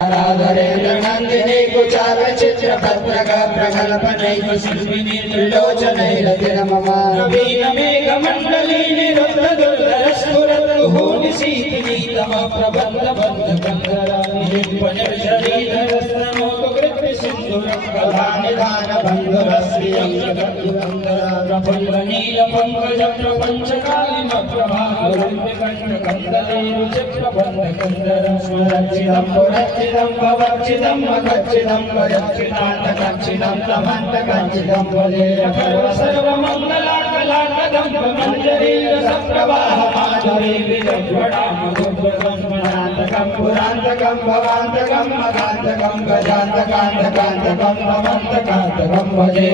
नंदिनी कुचार चित्र पत्रक प्रकल्पनैः शिल्पिनी त्रिलोचनैरतिरमम नवीन मेघ मंडली निरुद्ध दुर्धर स्फुरत् निशीतिनी तम प्रबंध बंध कंधरानि शरीरस्तमोतु कृत्य सिंधुरं कथा निधान बंधुरश्रियं जगद्वंदरा प्रफुल्ल नील पंकज प्रपंच कालिम प्रभावरम्य कंठ कंदलेरु चित्र बंध कंदरं स्मरचितं पुरचितं भवचितं मगचितं वरचितान्तकचितं तमन्तकचितं वदे सर्वमङ्गलाकलाकदं मंजरीर सप्रवाह माधुरी विजवडाम गुप्तकं पुरान्तकं भवान्तकं मगान्तकं गजान्तकान्तकान्तकं ममन्तकान्तकं वदे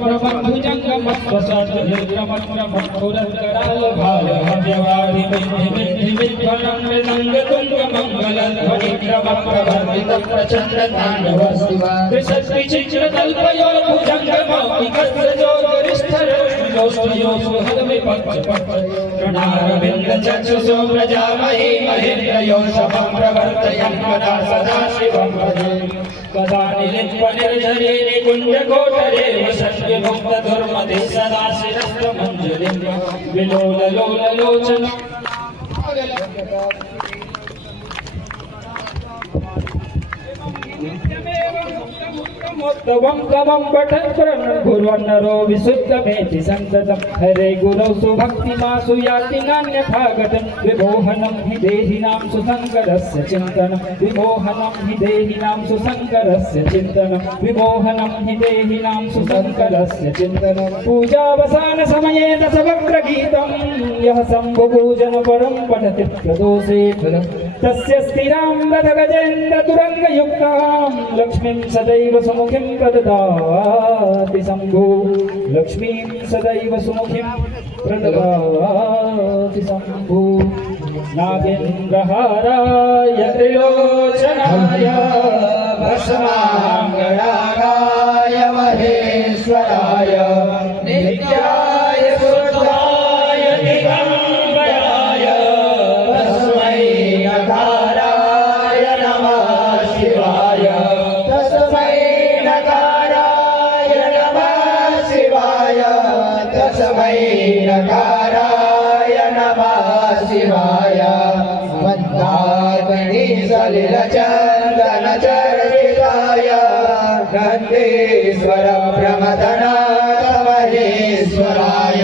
प्रभुजङ्गमस्वसर्जनिर्गमत्रमत्पुरस्कराल भालभव्यवादि विद्धिविद्धिविद्वनं मृदङ्गतुङ्गमङ्गलध्वनिप्रवप्रवर्धितं प्रचण्डताण्डव शिवा त्रिशक्तिचित्रकल्पयो भुजङ्गमौलिकस्रजो प्रणारविन्दचक्षुषो व्रजामहे महेन्द्रयो शवं प्रवर्तयन् कदा सदा शिवं भजे कदा निलिम्पनिर्झरे निकुञ्जकोटरे वसन्विमुक्तधुर्मतिः सदा शिरस्तमञ्जलिं विलोललोललोचनम् मोत्तवं तवं पठन् गुरुवन्नरो विशुद्धमेति सन्ततं हरे गुरौ सुभक्तिमासु याति नान्यथागतं विमोहनं हि देहिनां सुसङ्गरस्य चिन्तनं विमोहनं हि देहिनां सुसङ्गरस्य चिन्तनं विमोहनं हि देहिनां सुसङ्गरस्य चिन्तनं पूजावसानसमये दशवक्त्रगीतं यः शम्भुपूजनपरं पठति प्रदोषे तस्य स्थिरां रथगजेन्द्रतुरङ्गयुक्तां लक्ष्मीं सदैव सुमुखीं प्रददाति शम्भु लक्ष्मीं सदैव सुमुखीं प्रददाति शम्भु नागेन्द्रहाराय त्रिलोचनाय भस्माङ्गरागाय महेश्वराय नित्याय शुद्धाय दिगम्बराय तस्मै नकाराय नमः शिवाय तस्मै नकाराय नमः शिवाय तस्मै नकाराय नमः शिवाय वन्दाग्नि सलिलचन्दन चर्चिताय नन्देश्वर प्रमथनाथ महेश्वराय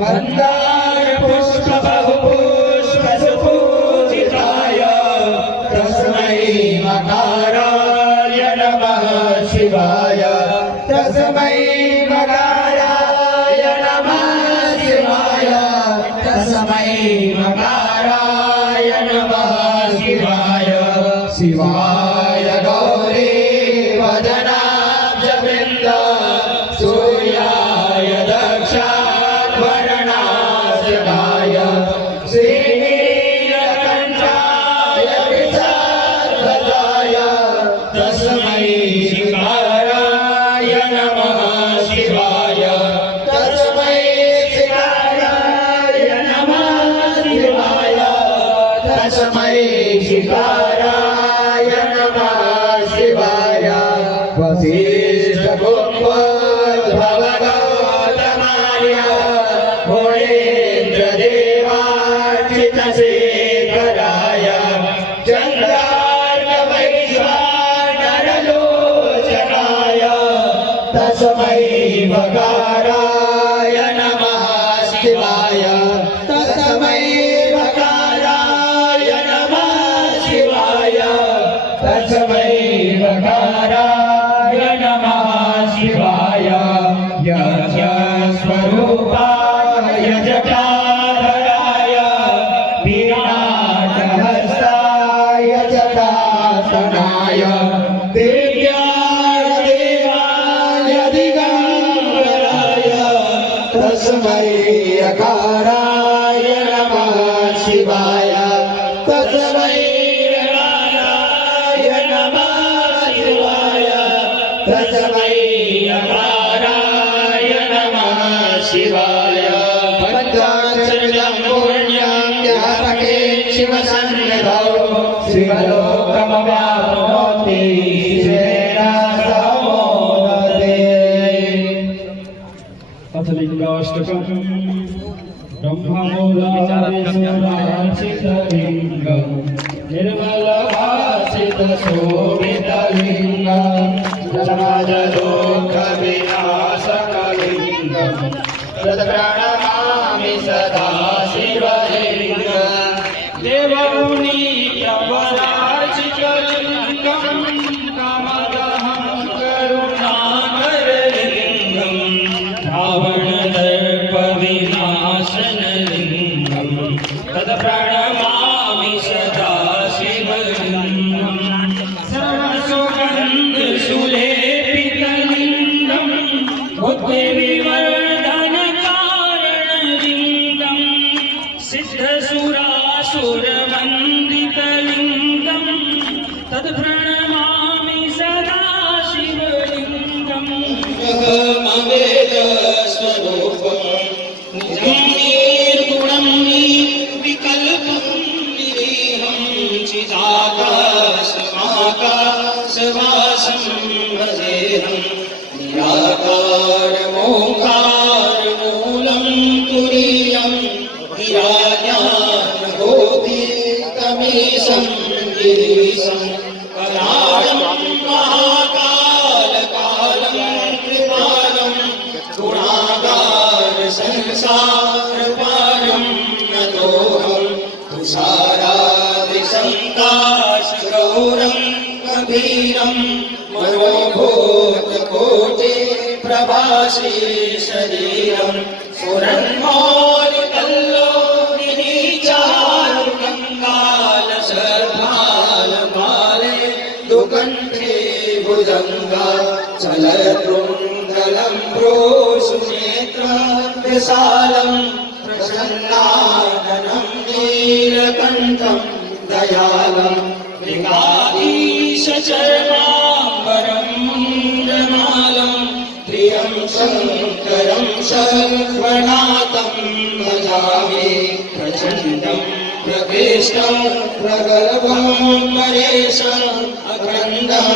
मन्दार पुष्प बहुपुष्प सुपूजिताय तस्मै मकाराय नमः शिवाय तस्मै मकाराय नमः शिवाय तस्मै मकाराय नमः शिवाय शिवाय गौरी वदनाब्जवृन्द सूर्याय दक्षाध्वरणाशकाय श्रीनीलकण्ठाय विशालदाय तस्मै शिकाराय नमः शिवाय तस्मै शिकाराय नमः शिवाय तस्मै शिकाराय नमः शिवाय वसिष्ठभूपोद्भवगौतमार्य भोळेन्द्रदेवार्चितशेखराय चन्द्रार्कवैश्वानरलोचनाय तस्मै वकाराय नमः शिवाय तस्मै वकाराय नमः शिवाय तस्मै वकाराय नमः शिवाय यज्ञ स्वरूपाय जटाधराय विराटहस्ताय जटासनाय दिव्याय देवाय दिगम्बराय तस्मै अकाराय नमः शिवाय तस्मै अकाराय नमः शिवाय तस्मै अकाराय नमः शिवाय पञ्चाक्षरं पुण्यं व्यापके शिवसन्निधौ शिवलो व्याप्नोति स्वेन समोदते। अथ लिङ्गाष्टकम् ब्रह्ममूलादिसुरार्चितलिङ्गम् निर्मलभासितशोभितलिङ्गम् समाजदुःखविनाशकलिङ्गम् तत्प्रणमामि सदा शिवलिङ्गम् देवमुनिप्रवरार्चितलिङ्गम् कामदहं करुणाकरलिङ्गम् रावणदर्पविनाशनलिङ्गम् तत्प्रणमामि सदा शिवलिङ्गम् सर्वसुगन्धसुलेपितलिङ्गम् बुद्धिविवर्धनकारणलिङ्गम् सिद्धसुरासुरवन्दितलिङ्गम् तत्प्रणमामि सदा शिवलिङ्गम् निर्गुणं निर्विकल्पं निरीहं चिदाकाशमाकाशवासं भजेऽहं निराकारमोङ्कारमूलं तुरीयं निराज्ञानबोधितमीशं गिरीशं कलालं महाकालकालं कृपालं गुणागार संसारपारं नतोऽहं तुषाराद्रिसन्ताशगौरं कबीरं मनोभूतकोटि प्रभासि शरीरं सुरन्मौलितल्लोलिनीचारुगङ्गालशर्भालमाले दुकण्ठे भुजङ्गा चलद्रुन्दलम्ब्रोषुनेत्रविशालं प्रसन्नाननं नीलकण्ठं दयालं मृगाधीशचर्माम्बरं मुण्डमालं प्रियं शङ्करं सर्वनाथं भजामि प्रचण्डं प्रकृष्टं प्रगल्भं परेशम् अखण्डं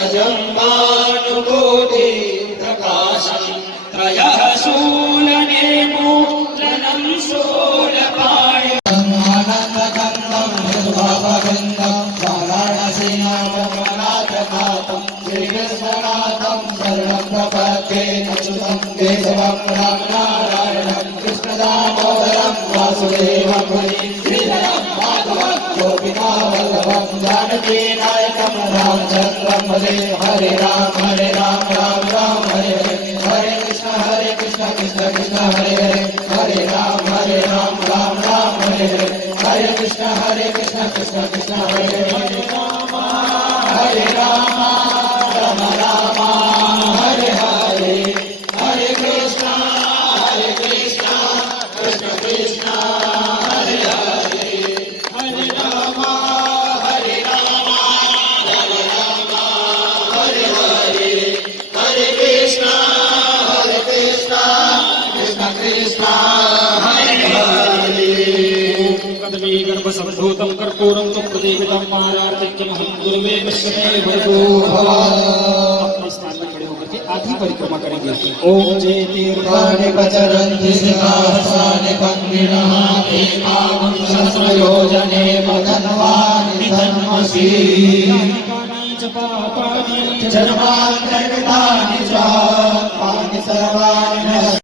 अजं भानुकोटिप्रकाशं त्रयः शूलनेमूलनं शूलपाणिम् आनन्दकन्दं मधुभावगन्धं वाराणसीनाथं श्रीकृष्णनाथं शरणं प्रपद्ये अच्युतं केशवं रामनारायणं कृष्णदामोदरं वासुदेवं हरि श्रीधरं माधवं गोपिकावल्लभं जानकीनायकं रामचन्द्रं भजे। हरे राम राम राम हरे हरे हरे कृष्ण कृष्ण कृष्ण हरे हरे हरे राम राम राम हरे हरे हरे कृष्ण कृष्ण कृष्ण हरे हरे हरे राम राम हरे हरे हरे कृष्ण कृष्ण कृष्ण हरे हरे हरे राम राम हरे हरे हरे कृष्ण कृष्ण कृष्ण हरे हरे। कदमे गर्भसम्भूतं कर्पूरं तु प्रदीपितं मारार्तिक्यमहं गुरुवे पश्यते भवतो भवान्। अपने स्थान में खड़े होकर के आधी परिक्रमा करेंगे। ओम जय तीर्थानि प्रचरन्ति सिंहासनानि पन्दिनः एकां सहस्रयोजने मदन्वानि धन्वसि च पापानि जन्मान्तर्गतानि च पानि सर्वाणि